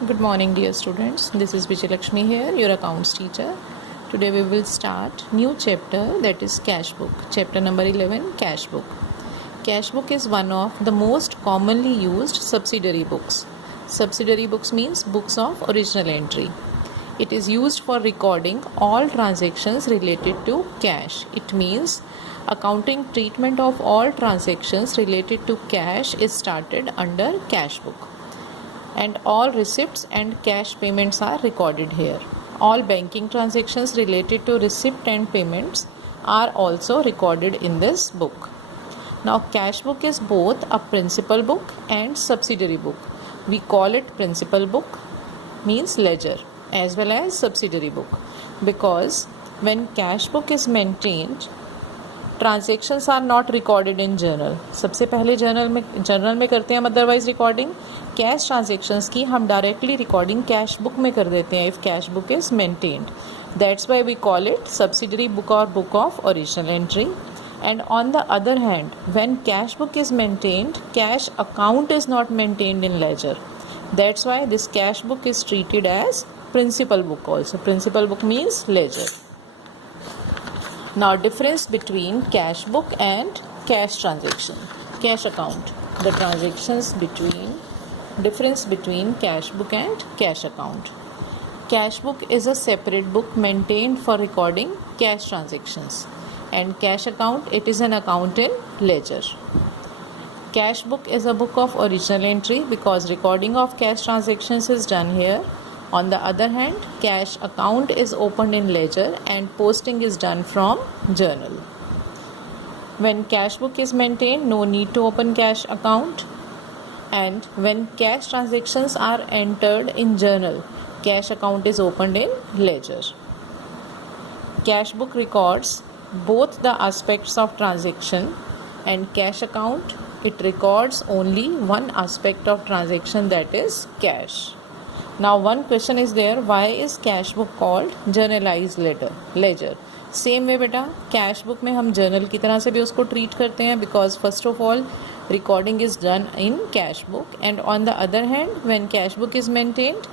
Good morning, dear students. This is Vijay Lakshmi here, your accounts teacher. Today we will start new chapter, that is cash book. Chapter number 11, cash book. Cash book is one of the most commonly used subsidiary books. Subsidiary books means books of original entry. It is used for recording all transactions related to cash. It means accounting treatment of all transactions related to cash is started under cash book. And all receipts and cash payments are recorded here. All banking transactions related to receipt and payments are also recorded in this book. Now, cash book is both a principal book and subsidiary book. We call it principal book, means ledger, as well as subsidiary book, because when cash book is maintained, transactions are not recorded in journal. सबसे पहले journal में करते हैं हम otherwise recording. Cash transactions की हम directly recording cash book में कर देते हैं if cash book is maintained. That's why we call it subsidiary book और book of original entry. And on the other hand, when cash book is maintained, cash account is not maintained in ledger. That's why this cash book is treated as principal book also. Principal book means ledger. Now, difference between cash book and cash transaction, cash account. The difference between cash book and cash account. Cash book is a separate book maintained for recording cash transactions, and cash account, it is an account in ledger. Cash book is a book of original entry because recording of cash transactions is done here. On the other hand, cash account is opened in ledger and posting is done from journal. When cash book is maintained, no need to open cash account. And when cash transactions are entered in journal, cash account is opened in ledger. Cash book records both the aspects of transaction, and cash account, it records only one aspect of transaction, that is cash. Now, one question is there, why is cash book called journalized ledger? Same way बेटा, cash book में हम journal की तरह से भी उसको treat करते हैं, because first of all recording is done in cash book, and on the other hand when cash book is maintained,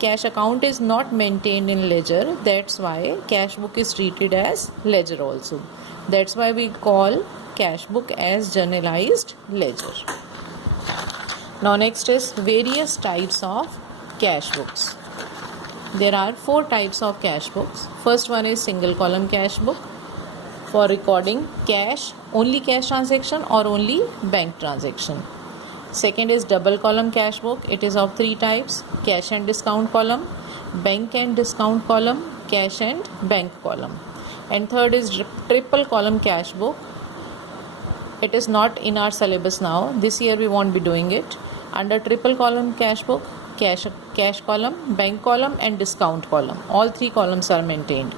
cash account is not maintained in ledger. That's why cash book is treated as ledger also. That's why we call cash book as journalized ledger. Now, next is various types of cash books. There are 4 types of cash books. First one is single column cash book for recording cash, only cash transaction or only bank transaction. Second is double column cash book. It is of 3 types: cash and discount column, bank and discount column, cash and bank column. And third is triple column cash book. It is not in our syllabus now. This year we won't be doing it. Under triple column cash book, cash column, bank column and discount column, all 3 columns are maintained.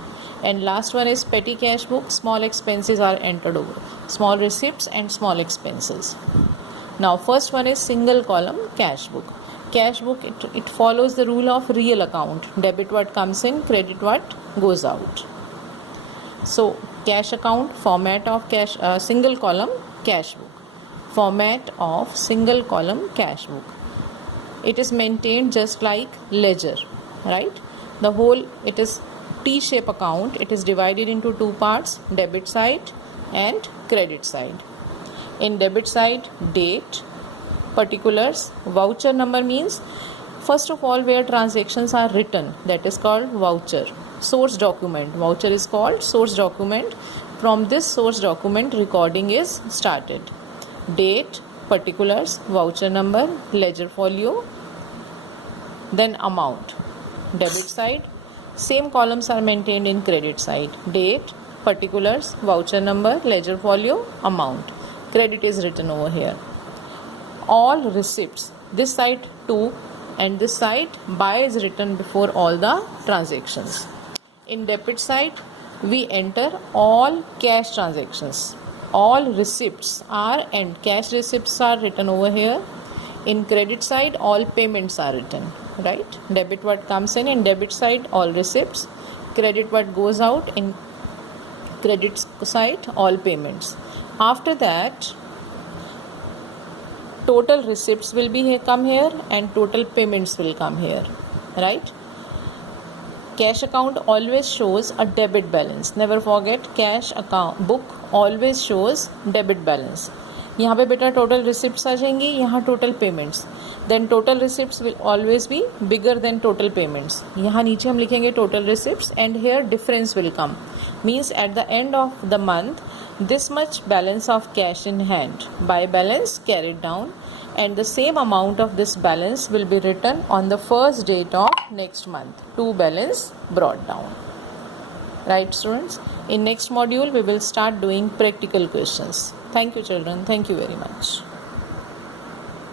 And last one is petty cash book. Small expenses are entered over, small receipts and small expenses. Now, first one is single column cash book. Cash book, it follows the rule of real account: debit what comes in, credit what goes out. So, cash account, format of cash, single column cash book, format of single column cash book. It is maintained just like ledger, right? The whole, it is T-shape account. It is divided into 2 parts: debit side and credit side. In debit side, date, particulars, voucher number means first of all where transactions are written, that is called voucher. Source document, voucher is called source document. From this source document, recording is started. Date, particulars, voucher number, ledger folio, then amount. Debit side, same columns are maintained in credit side: date, particulars, voucher number, ledger folio, amount. Credit is written over here. All receipts, this side to and this side by is written before all the transactions. In debit side, we enter all cash transactions. All receipts are, and cash receipts are written over here. In credit side, all payments are written, right? Debit what comes in debit side, all receipts. Credit what goes out in credit side, all payments. After that, total receipts will be here, come here, and total payments will come here, right? Cash account always shows a debit balance. Never forget, cash account book always shows debit balance. यहाँ पे बेटा total receipts आ जाएंगी, यहाँ total payments, then total receipts will always be bigger than total payments. यहाँ नीचे हम लिखेंगे total receipts and here difference will come. Means at the end of the month this much balance of cash in hand, by balance carried down, and the same amount of this balance will be written on the first date of next month to balance brought down. Right, students? In next module we will start doing practical questions. Thank you children. Thank you very much.